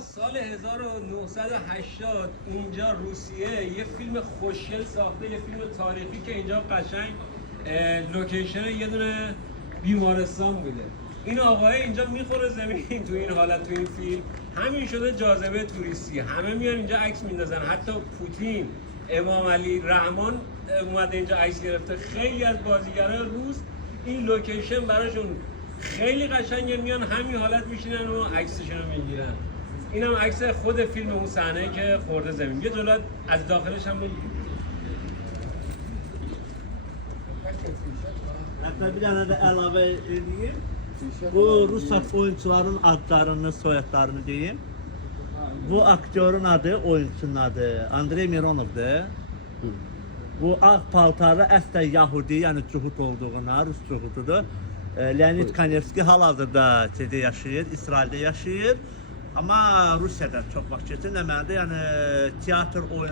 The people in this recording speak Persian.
سال 1980 اینجا روسیه یه فیلم خوشگل ساخته، یه فیلم تاریخی که اینجا قشنگ لوکیشن یه دونه بیمارستان بوده. این آقای اینجا میخوره زمین تو این حالت، تو این فیلم همین شده جاذبه توریستی. همه میان اینجا عکس میندازن، حتی پوتین، امام علی رحمان اومده اینجا عکس گرفته. خیلی از بازیگرای روس این لوکیشن براشون خیلی قشنگه، میان همین حالت میشینن و عکسشون رو میگیرن. اینم عکس خود فیلم، اون صحنه که خورده زمین. یه جلوت از داخلش هم بگیریم. Hatta bir tane de əlavə edeyim. Bu Rus oyuncuların adlarını, soyadlarını deyim. Bu aktörün adı, oyuncunun adı Andrey Mironov'dur. Bu ağ paltarlı əslən Yahudi, yəni cuhud olduğuna, Rus cuhududur. Leonid Kanevski hal-hazırda yaşayır, İsraildə yaşayır. Amma Rusiyadan çox vaxt keçir. Nə mənada, yəni teatr oyun